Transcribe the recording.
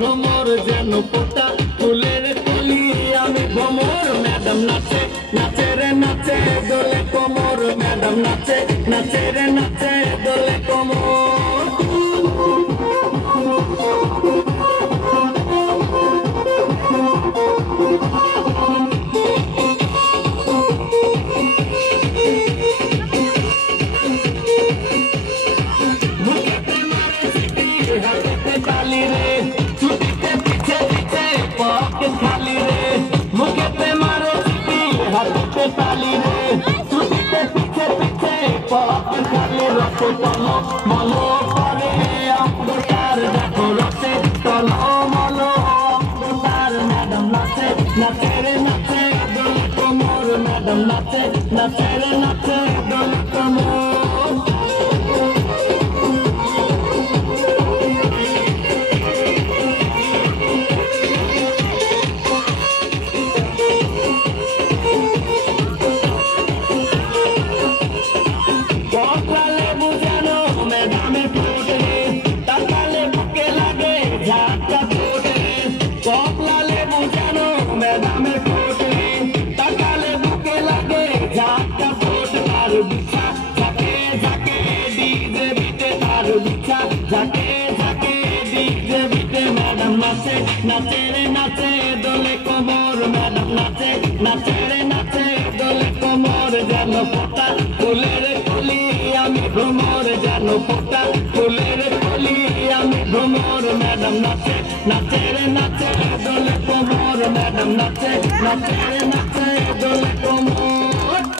ভ্রমর যেন পোতা ফুলের কলি আমি ভ্রমর ম্যাডাম নাচে নাচে রে নাচে দোলে কোমর ম্যাডাম নাচে নাচে রে নাচে দোলে কোমর खाली रे छुट्टी पीछे पीछे पॉकेट खाली रे मुझे पे मारो सीटी हाथ पे ताली रे छुट्टी पीछे पीछे पॉकेट खाली रखो तलो मलो करे अंदर देखो रखते तलो मलो अंदर मैडम नाचे नाचे रे नाचे दोले कोमर मैडम नाचे नाचे रे नाचे दोले कोमर जाके जाके डीजे बीटे मैडम नाचे नाचे रे नाचे दोले कोमर मैडम नाचे नाचे रे नाचे दोले कोमर जानो पोता फुलेर कली आमी भ्रमर जानो पोता फुलेर कली आमी भ्रमर मैडम नाचे नाचे रे नाचे दोले कोमर मैडम नाचे नाचे रे नाचे